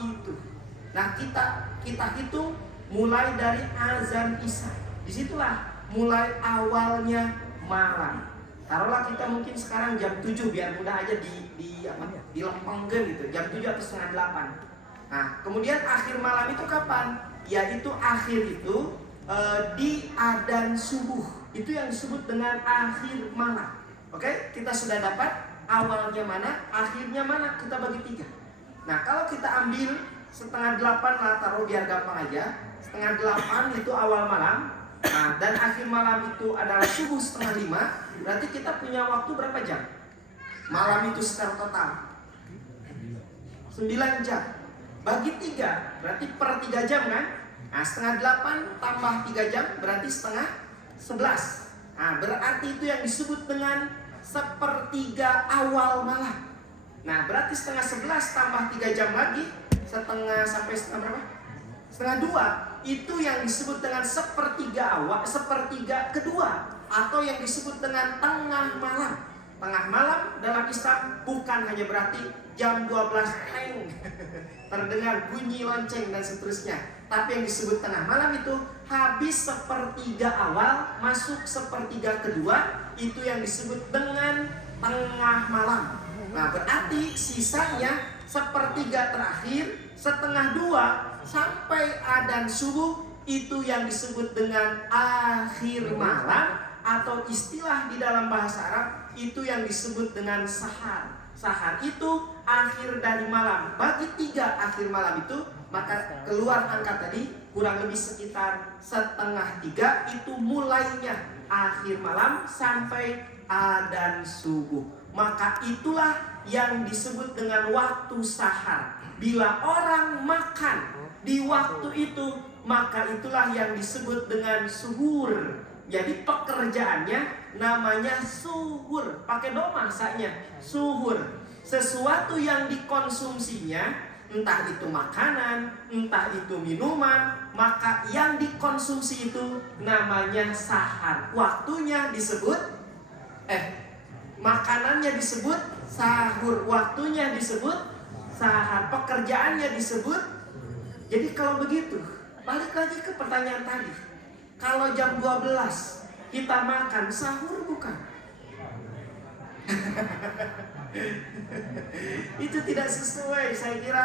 itu. Nah, kita hitung mulai dari azan Isya. Disitulah mulai awalnya malam. Taruhlah kita mungkin sekarang jam 7 biar mudah aja dilempengkan gitu. Jam 7 atau setengah 8. Nah, kemudian akhir malam itu kapan? Yaitu akhir itu di adzan subuh. Itu yang disebut dengan akhir malam. Oke, kita sudah dapat awalnya mana, akhirnya mana, kita bagi 3. Nah, kalau kita ambil setengah 8 lah, taruh biar gampang aja. Setengah 8 itu awal malam. Nah, dan akhir malam itu adalah subuh setengah 5. Berarti kita punya waktu berapa jam? Malam itu secara total 9 jam. Bagi 3, berarti per 3 jam kan? Nah, setengah 8 tambah 3 jam berarti setengah 11. Nah, berarti itu yang disebut dengan sepertiga awal malam. Nah, berarti setengah 11 tambah 3 jam lagi, setengah sampai setengah berapa? Setengah 2. Itu yang disebut dengan sepertiga awal, sepertiga kedua, atau yang disebut dengan tengah malam. Tengah malam dalam Islam bukan hanya berarti jam 12 terdengar bunyi lonceng dan seterusnya, tapi yang disebut tengah malam itu habis sepertiga awal masuk sepertiga kedua, itu yang disebut dengan tengah malam. Nah, berarti sisanya sepertiga terakhir setengah 2 sampai adzan subuh, itu yang disebut dengan akhir malam, atau istilah di dalam bahasa Arab itu yang disebut dengan sahar. Sahar itu akhir dari malam. Bagi 3 akhir malam itu, maka keluar angka tadi kurang lebih sekitar setengah 3, itu mulainya akhir malam sampai adzan subuh. Maka itulah yang disebut dengan waktu sahar. Bila orang makan di waktu itu, maka itulah yang disebut dengan suhur. Jadi pekerjaannya namanya suhur. Pakai do masanya, suhur. Sesuatu yang dikonsumsinya, entah itu makanan, entah itu minuman, maka yang dikonsumsi itu namanya sahar. Waktunya disebut makanannya disebut sahur, waktunya disebut sahar, pekerjaannya disebut. Jadi kalau begitu, balik lagi ke pertanyaan tadi. Kalau jam 12 kita makan, sahur bukan? Itu tidak sesuai. Saya kira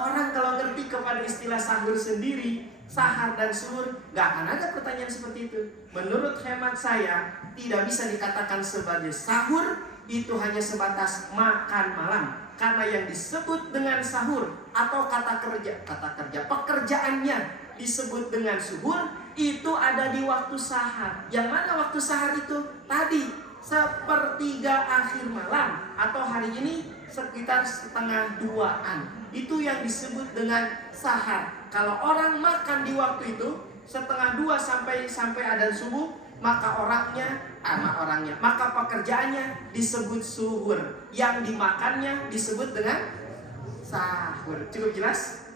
orang kalau ngerti kepada istilah sahur sendiri, sahar dan suhur, gak akan ada pertanyaan seperti itu. Menurut hemat saya, tidak bisa dikatakan sebagai sahur itu hanya sebatas makan malam. Karena yang disebut dengan sahur atau kata kerja pekerjaannya disebut dengan suhur, itu ada di waktu sahar. Yang mana waktu sahar itu? Tadi sepertiga akhir malam, atau hari ini sekitar setengah 2-an. Itu yang disebut dengan sahar. Kalau orang makan di waktu itu setengah 2 sampai adzan subuh, maka maka pekerjaannya disebut suhur. Yang dimakannya disebut dengan sahur. Cukup jelas?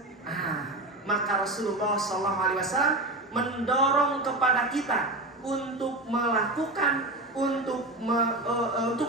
Maka Rasulullah SAW mendorong kepada kita untuk melakukan, untuk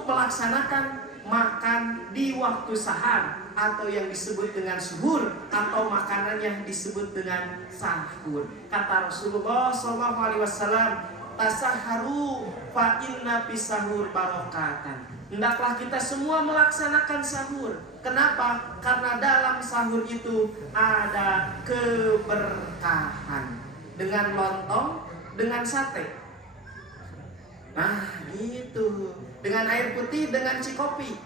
melaksanakan makan di waktu sahar, atau yang disebut dengan suhur, atau makanannya disebut dengan sahur. Kata Rasulullah SAW, tasaharu fa inna fisahur barokatan. Hendaklah kita semua melaksanakan sahur. Kenapa? Karena dalam sahur itu ada keberkahan. Dengan lontong, dengan sate. Nah, gitu. Dengan air putih, dengan cikopi.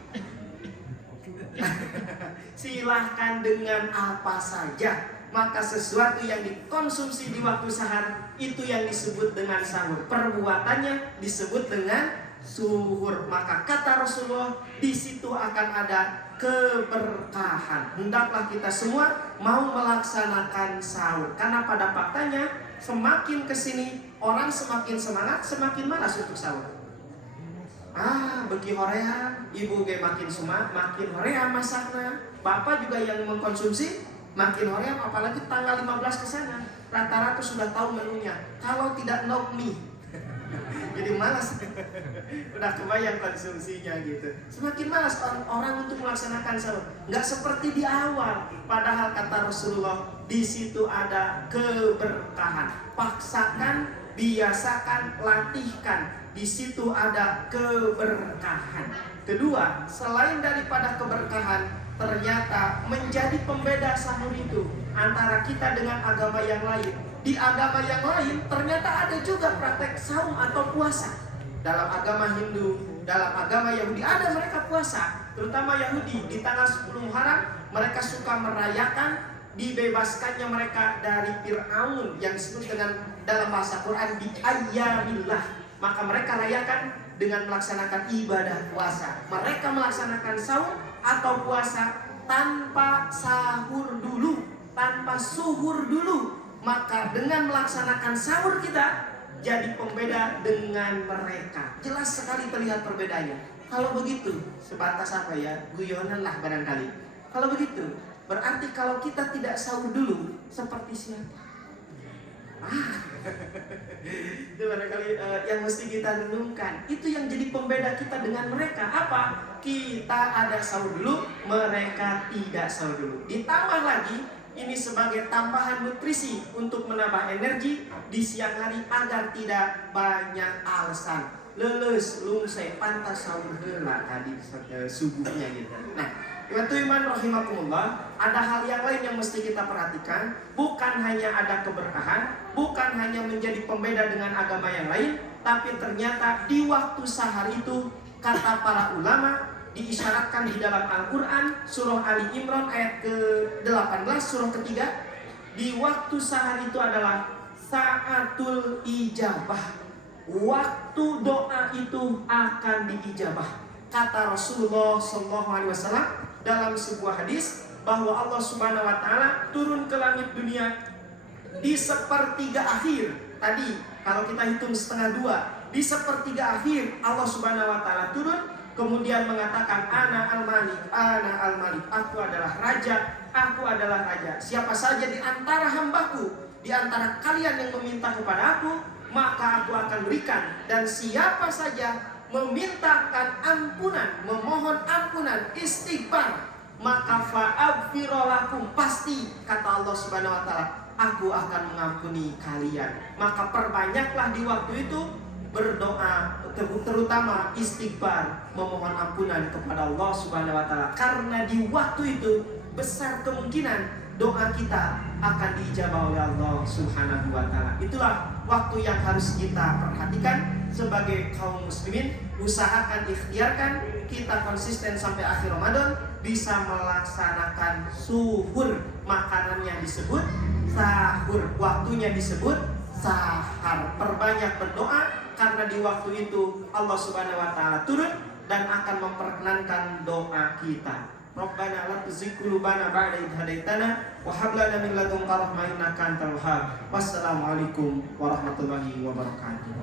Silahkan dengan apa saja. Maka sesuatu yang dikonsumsi di waktu sahar, itu yang disebut dengan sahur. Perbuatannya disebut dengan suhur. Maka kata Rasulullah, di situ akan ada keberkahan. Hendaklah kita semua mau melaksanakan sahur. Karena pada faktanya, semakin kesini orang semakin semangat, semakin malas untuk sahur. Bagi hoream, ibu ge makin semangat, makin hoream masakna. Bapak juga yang mengkonsumsi makin hoream, apalagi tanggal 15 ke sana. Rata-rata sudah tahu menunya. Kalau tidak no mie, Jadi malas. Udah kebayang konsumsinya gitu. Semakin malas orang untuk melaksanakan sahur. Nggak seperti di awal. Padahal kata Rasulullah, di situ ada keberkahan. Paksakan, biasakan, latihkan. Di situ ada keberkahan. Kedua, selain daripada keberkahan, ternyata menjadi pembeda sahur itu antara kita dengan agama yang lain. Di agama yang lain ternyata ada juga praktek saum atau puasa. Dalam agama Hindu, dalam agama Yahudi ada mereka puasa. Terutama Yahudi di tanggal 10 Muharram mereka suka merayakan dibebaskannya mereka dari Fir'aun yang disebut dengan dalam bahasa Quran di ayyamillah. Maka mereka rayakan dengan melaksanakan ibadah puasa. Mereka melaksanakan saum atau puasa tanpa sahur dulu, tanpa suhur dulu. Maka dengan melaksanakan sahur kita jadi pembeda dengan mereka. Jelas sekali terlihat perbedaannya. Kalau begitu, sebatas apa ya? Guyonan lah barangkali. Kalau begitu, berarti kalau kita tidak sahur dulu, seperti siapa? Itu barangkali yang mesti kita renungkan. Itu yang jadi pembeda kita dengan mereka. Apa? Kita ada sahur dulu, mereka tidak sahur dulu. Ditambah lagi, ini sebagai tambahan nutrisi untuk menambah energi di siang hari agar tidak banyak alasan. Leles, lungsai, pantas sahur heula tadi subuhnya gitu. Nah, iman rahimakumullah, ada hal yang lain yang mesti kita perhatikan. Bukan hanya ada keberkahan, bukan hanya menjadi pembeda dengan agama yang lain, tapi ternyata di waktu sahar itu, kata para ulama, diisyaratkan di dalam Al-Quran surah Ali Imran ayat ke-18 surah ketiga, di waktu sahar itu adalah saatul ijabah, waktu doa itu akan diijabah. Kata Rasulullah SAW dalam sebuah hadis bahwa Allah Subhanahu Wa Taala turun ke langit dunia di sepertiga akhir. Tadi kalau kita hitung setengah dua, di sepertiga akhir Allah Subhanahu Wa Taala turun. Kemudian mengatakan ana al-malik, aku adalah raja, aku adalah raja. Siapa saja di antara hambaku, di antara kalian yang meminta kepada aku, maka aku akan berikan. Dan siapa saja memintakan ampunan, memohon ampunan, istighfar, maka fa'aghfirolakum, pasti kata Allah Subhanahu Wa Taala, aku akan mengampuni kalian. Maka perbanyaklah di waktu itu berdoa, terutama istighfar, memohon ampunan kepada Allah Subhanahu Wa Taala. Karena di waktu itu besar kemungkinan doa kita akan diijabah oleh Allah Subhanahu Wa Taala. Itulah waktu yang harus kita perhatikan sebagai kaum muslimin. Usahakan, ikhtiarkan kita konsisten sampai akhir Ramadan bisa melaksanakan suhur. Makanannya disebut sahur, waktunya disebut sahar. Perbanyak berdoa, karena di waktu itu Allah Subhanahu Wa Taala turun dan akan memperkenankan doa kita. Rabbana la tuzigh qulubana ba'da idh hadaitana wa hab lana min ladunka rahmah innaka antal wahhab. Wassalamualaikum warahmatullahi wabarakatuh.